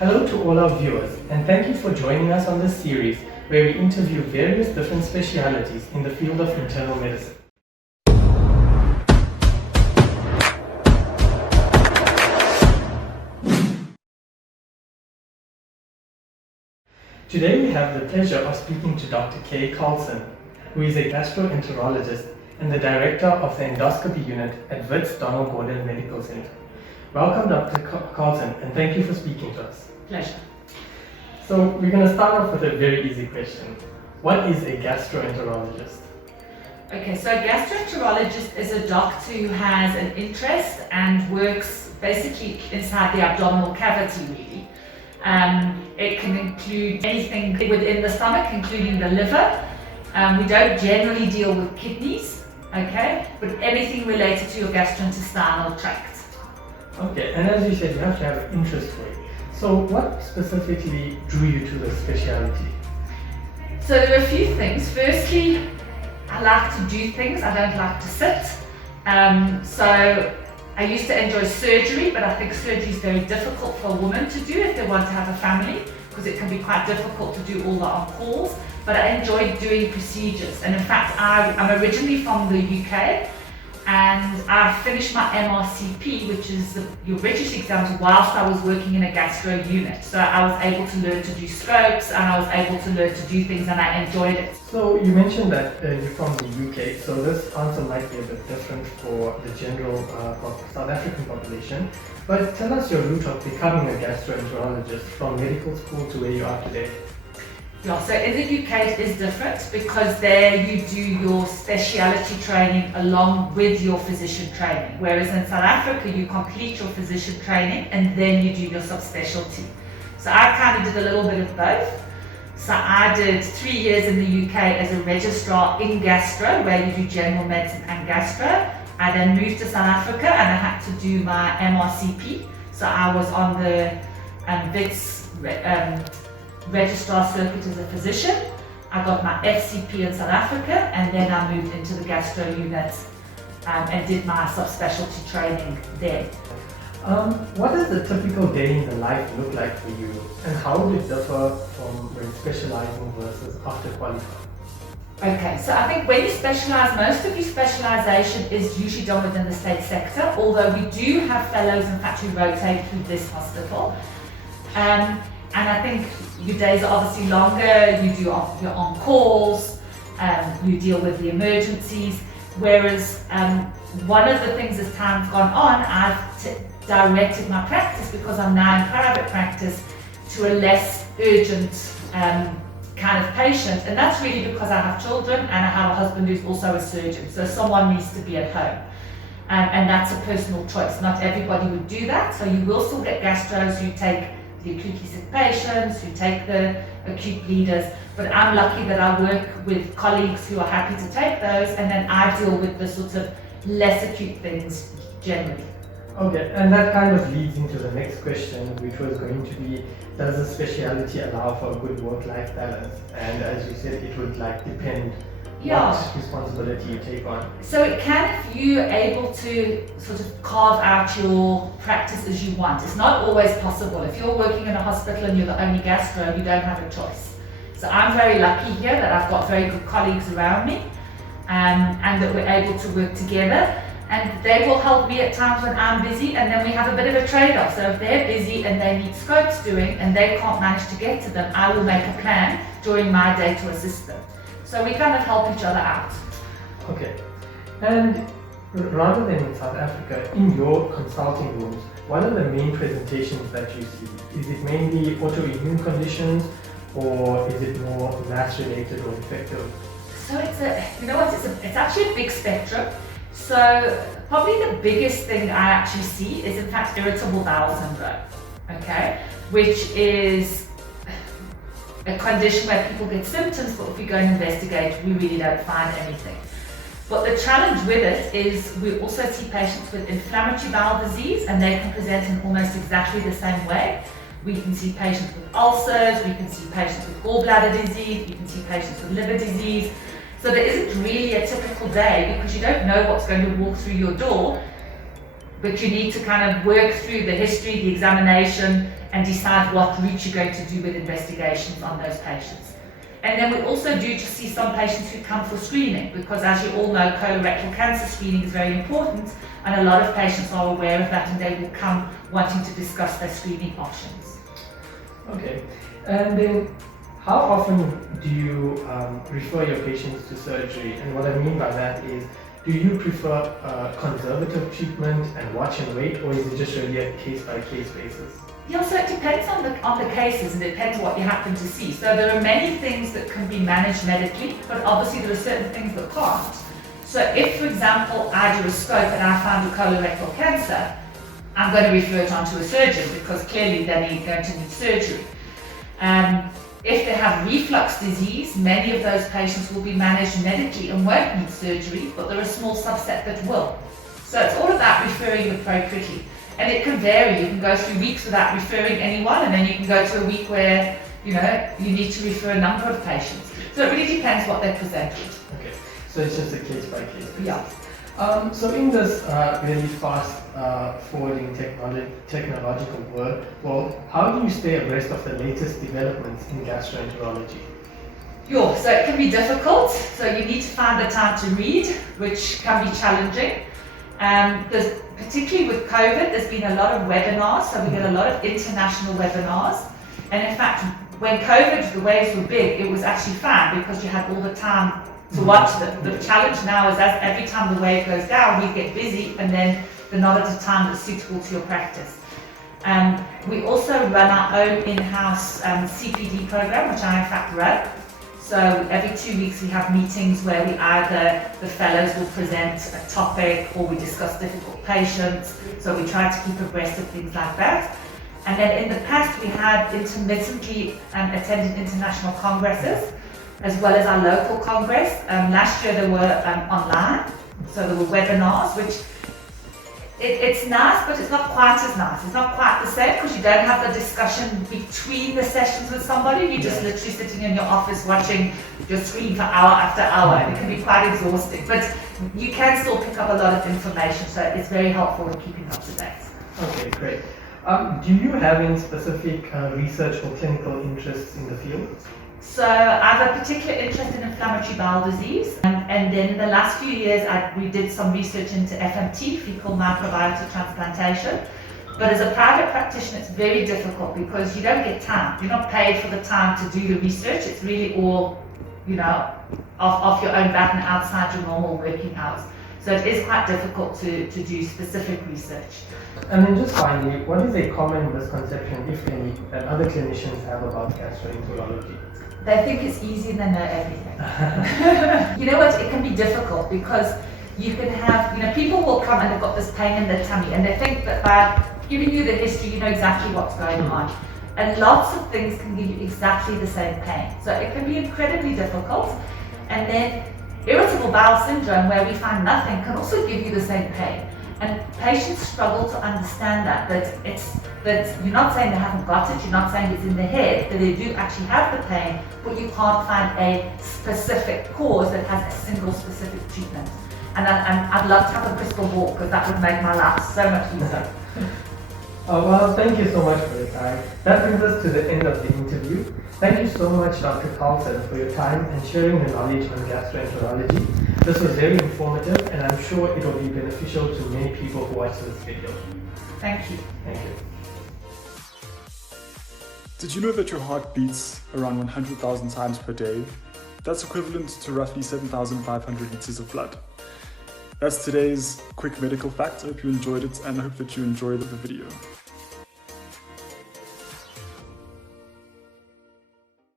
Hello to all our viewers, and thank you for joining us on this series where we interview various different specialities in the field of internal medicine. Today we have the pleasure of speaking to Dr. Karlsson, who is a gastroenterologist and the Director of the Endoscopy Unit at Wits Medical Center. Welcome, Dr. Karlsson, and thank you for speaking to us. Pleasure. So we're going to start off with a very easy question. What is a gastroenterologist? Okay, so a gastroenterologist is a doctor who has an interest and works basically inside the abdominal cavity, really. It can include anything within the stomach, including the liver. We don't generally deal with kidneys, okay, but anything related to your gastrointestinal tract. Okay, and as you said, you have to have an interest for it. So what specifically drew you to this specialty? So there are a few things. Firstly, I like to do things, I don't like to sit. So I used to enjoy surgery, but I think surgery is very difficult for a woman to do if they want to have a family, because it can be quite difficult to do all the on-calls. But I enjoyed doing procedures, and in fact I'm originally from the UK, and I finished my MRCP, which is your British exams, whilst I was working in a gastro unit. So I was able to learn to do scopes, and I was able to learn to do things, and I enjoyed it. So you mentioned that you're from the UK, so this answer might be a bit different for the general South African population. But tell us your route of becoming a gastroenterologist from medical school to where you are today. Yeah, so in the UK it is different because there you do your speciality training along with your physician training, whereas in South Africa you complete your physician training and then you do your subspecialty. So I kind of did a little bit of both. So I did 3 years in the UK as a registrar in gastro, where you do general medicine and gastro. I then moved to South Africa and I had to do my MRCP. So I was on the Wits registrar circuit as a physician. I got my FCP in South Africa, and then I moved into the gastro unit and did my subspecialty training there. What does a typical day in the life look like for you, and how would it differ from when specializing versus after qualifying? Okay, so I think when you specialize, most of your specialization is usually done within the state sector, although we do have fellows, in fact, who rotate through this hospital. And I think your days are obviously longer, you do your on-calls, you deal with the emergencies, whereas one of the things as time's gone on, I've directed my practice, because I'm now in private practice, to a less urgent kind of patient, and that's really because I have children and I have a husband who's also a surgeon, so someone needs to be at home. And that's a personal choice. Not everybody would do that, so you will still get gastros who take the acutely sick patients, who take the acute bleeders, but I'm lucky that I work with colleagues who are happy to take those, and then I deal with the sort of less acute things generally. Okay, and that kind of leads into the next question, which was going to be, does the speciality allow for a good work-life balance? And as you said, it would depend what responsibility you take on. So it can, if you're able to sort of carve out your practice as you want. It's not always possible. If you're working in a hospital and you're the only gastro, you don't have a choice. So I'm very lucky here that I've got very good colleagues around me, and that we're able to work together. And they will help me at times when I'm busy, and then we have a bit of a trade-off. So if they're busy and they need scopes doing and they can't manage to get to them, I will make a plan during my day to assist them. So we kind of help each other out. Okay, and rather than in South Africa, in your consulting rooms, what are the main presentations that you see? Is it mainly autoimmune conditions, or is it more mass-related or infective? So it's actually a big spectrum. So probably the biggest thing I actually see is in fact irritable bowel syndrome, okay, which is a condition where people get symptoms, but if we go and investigate, we really don't find anything. But the challenge with it is we also see patients with inflammatory bowel disease, and they can present in almost exactly the same way. We can see patients with ulcers, we can see patients with gallbladder disease, we can see patients with liver disease. So there isn't really a typical day, because you don't know what's going to walk through your door. but you need to kind of work through the history, the examination, and decide what route you're going to do with investigations on those patients. And then we also do just see some patients who come for screening, because as you all know, colorectal cancer screening is very important, and a lot of patients are aware of that, and they will come wanting to discuss their screening options. Okay, and then how often do you refer your patients to surgery? And what I mean by that is, do you prefer conservative treatment and watch and wait, or is it just really a case-by-case basis? Yeah, so it depends on the cases, and it depends what you happen to see. So there are many things that can be managed medically, but obviously there are certain things that can't. So if, for example, I do a scope and I found a colorectal cancer, I'm going to refer it on to a surgeon, because clearly they're going to need surgery. If they have reflux disease, many of those patients will be managed medically and won't need surgery, but there are a small subset that will. So it's all about referring appropriately. And it can vary. You can go through weeks without referring anyone, and then you can go to a week where you need to refer a number of patients. So it really depends what they present with. Okay, so it's just a case by case basis. Yeah. So in this really fast forwarding technological world, how do you stay abreast of the latest developments in gastroenterology? So it can be difficult. So you need to find the time to read, which can be challenging. Particularly with COVID, there's been a lot of webinars, so we get a lot of international webinars. And in fact, when COVID, the waves were big, it was actually fun because you had all the time to watch them. The challenge now is that every time the wave goes down, we get busy, and then they're not at a time that's suitable to your practice. We also run our own in-house CPD program, which I in fact run. So every 2 weeks we have meetings where we either, the fellows will present a topic or we discuss difficult patients. So we try to keep abreast of things like that. And then in the past we had intermittently attended international congresses, as well as our local congress. Last year there were online, so there were webinars, which it's nice, but it's not quite as nice. It's not quite the same because you don't have the discussion between the sessions with somebody. You're just literally sitting in your office watching your screen for hour after hour, and it can be quite exhausting. But you can still pick up a lot of information, so it's very helpful in keeping up to date. Okay, great. Do you have any specific research or clinical interests in the field? So I have a particular interest in inflammatory bowel disease, and then in the last few years we did some research into FMT, fecal microbiota transplantation. But as a private practitioner, it's very difficult because you don't get time. You're not paid for the time to do the research. It's really all, off your own back and outside your normal working hours. So it is quite difficult to do specific research. And then just finally, what is a common misconception, if any, that other clinicians have about gastroenterology? They think it's easy and they know everything. You know what, it can be difficult because you can have, people will come and they've got this pain in their tummy and they think that by giving you the history, you know exactly what's going on. And lots of things can give you exactly the same pain. So it can be incredibly difficult. And then irritable bowel syndrome, where we find nothing, can also give you the same pain. And patients struggle to understand that you're not saying they haven't got it, you're not saying it's in the head, that they do actually have the pain, but you can't find a specific cause that has a single specific treatment. And I'd love to have a crystal ball because that would make my life so much easier. Well, thank you so much for your time. That brings us to the end of the interview. Thank you so much, Dr. Karlsson, for your time and sharing your knowledge on gastroenterology. This was very informative, and I'm sure it will be beneficial to many people who watch this video. Thank you. Thank you. Did you know that your heart beats around 100,000 times per day? That's equivalent to roughly 7,500 liters of blood. That's today's quick medical fact. I hope you enjoyed it and I hope that you enjoyed the video.